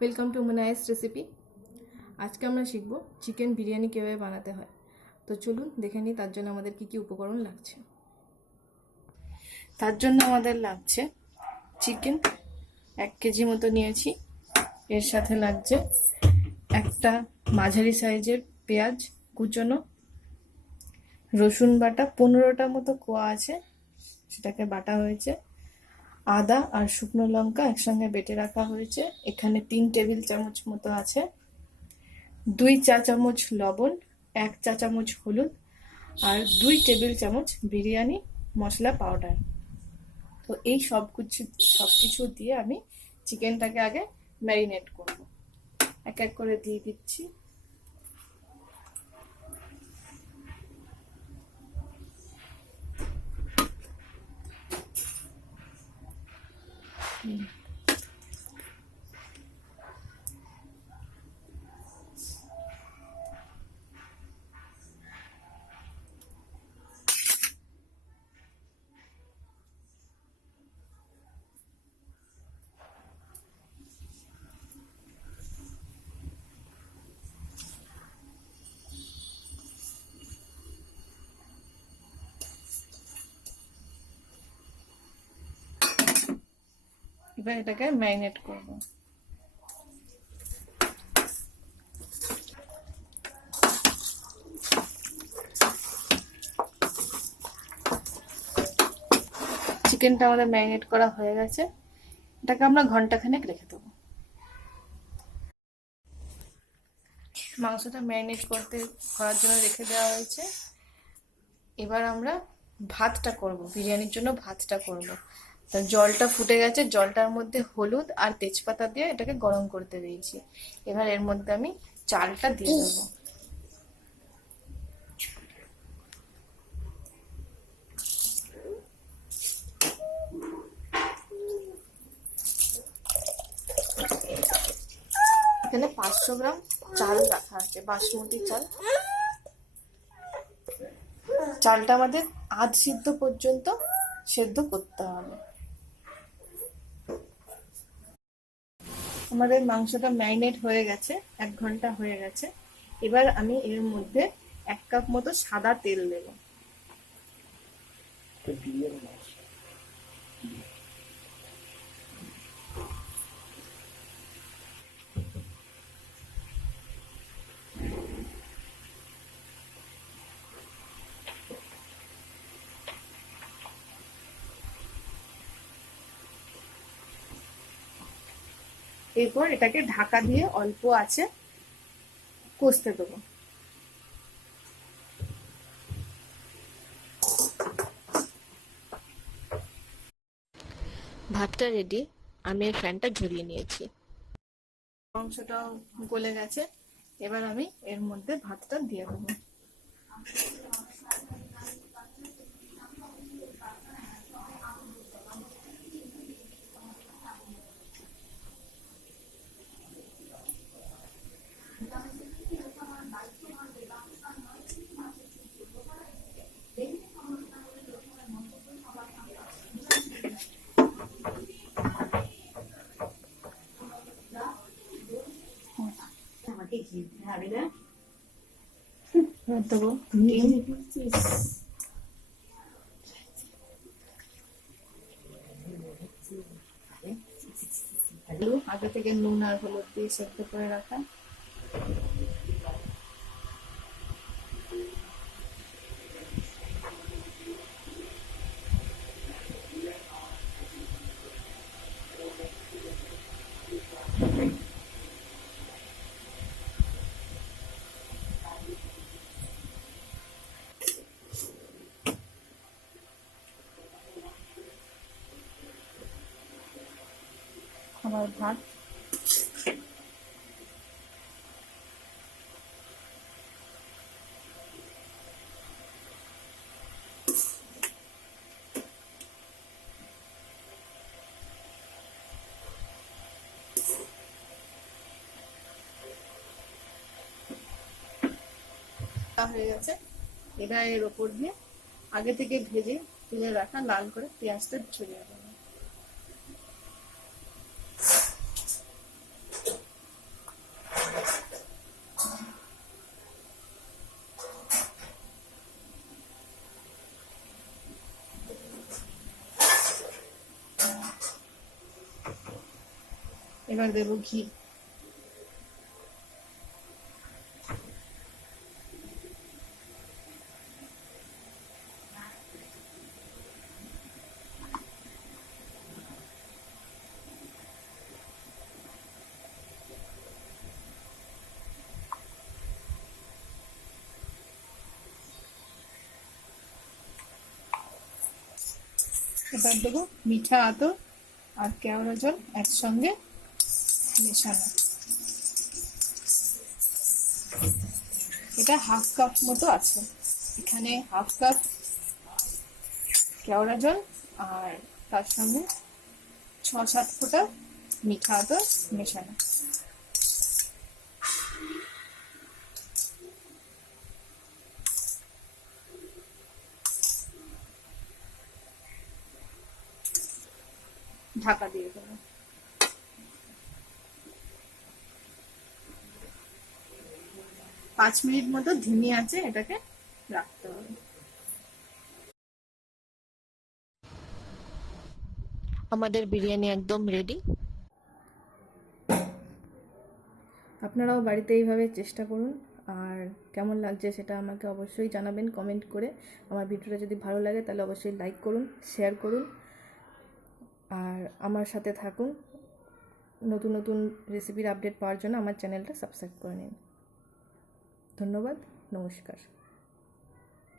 Welcome to মুনায়েস recipe. আজকে আমরা শিখব চিকেন বিরিয়ানি কীভাবে বানাতে হয়। তো চলুন দেখে নিই তার জন্য আমাদের কি কি উপকরণ লাগছে। তার জন্য আমাদের লাগছে চিকেন 1 কেজি মতো নিয়েছি। এর সাথে লাগছে একটা মাঝারি সাইজের পেঁয়াজ কুচনো, রসুন বাটা 15টা মতো কোয়া আছে, সেটাকে বাটা হয়েছে, আদা আর শুকনো লঙ্কা একসঙ্গে বেটে রাখা হয়েছে। এখানে 3 টেবিল চামচ মতো আছে, 2 চা চামচ লবণ, 1 চা চামচ হলুদ আর 2 টেবিল চামচ বিরিয়ানি মশলা পাউডার। তো এই সবকিছু দিয়ে আমি চিকেনটাকে আগে ম্যারিনেট করব। এক এক করে দিয়ে দিচ্ছি। এবার এটাকে ম্যারিনেট করব। চিকেনটা আমাদের ম্যারিনেট করা হয়ে গেছে, এটাকে আমরা ঘন্টাখানেক রেখে দেবো। মাংসটা ম্যারিনেট করার জন্য রেখে দেওয়া হয়েছে। এবার আমরা ভাতটা করব, বিরিয়ানির জন্য ভাতটা করব। তা জলটা ফুটে গেছে, জলটার মধ্যে হলুদ আর তেজপাতা দিয়ে এটাকে গরম করতে দিয়েছি। এবার এর মধ্যে আমি চালটা দিয়ে দেবো। এখানে 500 গ্রাম চাল রাখা আছে, বাসমতি চাল। চালটা আমাদের আধ সিদ্ধ পর্যন্ত সেদ্ধ করতে হবে। আমাদের মাংসটা ম্যারিনেট হয়ে গেছে, 1 ঘন্টা হয়ে গেছে। এবার আমি এর মধ্যে 1 কাপ মতো সাদা তেল দেব। এরপর এটাকে ঢাকা দিয়ে অল্প আঁচে কষতে দেবো। ভাতটা রেডি, আমি এই ফ্যানটা ঝরিয়ে নিয়েছি। মাংসটাও গলে গেছে, এবার আমি এর মধ্যে ভাতটা দিয়ে দেবো। দেবো আগে থেকে নুন আর হলুদ দিয়ে সেদ্ধ করে রাখা। আমার ভাত হয়ে গেছে। এবার এর ওপর দিয়ে আগে থেকে ভেজে তুলে রাখা লাল করে পেঁয়াজটা ছড়িয়ে দেবো। এবার দেবো ঘি। এবার দেবো মিঠা আতর আর কেওড়া জল একসঙ্গে মেশানো। এটা হাফ কাপ মতো আছে, এখানে হাফ কাপ কেওড়া জল আর তার সঙ্গে 6-7 ফোঁটা মিঠা আতর মেশানো। ঢাকা দিয়ে দেবো। 5 মিনিট মতো ধিমি আঁচে এটাকে রাখতে হবে। আমাদের বিরিয়ানি একদম রেডি। আপনারাও বাড়িতে এইভাবে চেষ্টা করুন, আর কেমন লাগছে সেটা আমাকে অবশ্যই জানাবেন কমেন্ট করে। আমার ভিডিওটা যদি ভালো লাগে তাহলে অবশ্যই লাইক করুন, শেয়ার করুন, আর আমার সাথে থাকুন। নতুন নতুন রেসিপির আপডেট পাওয়ার জন্য আমার চ্যানেলটা সাবস্ক্রাইব করে নিন। ধন্যবাদ, নমস্কার।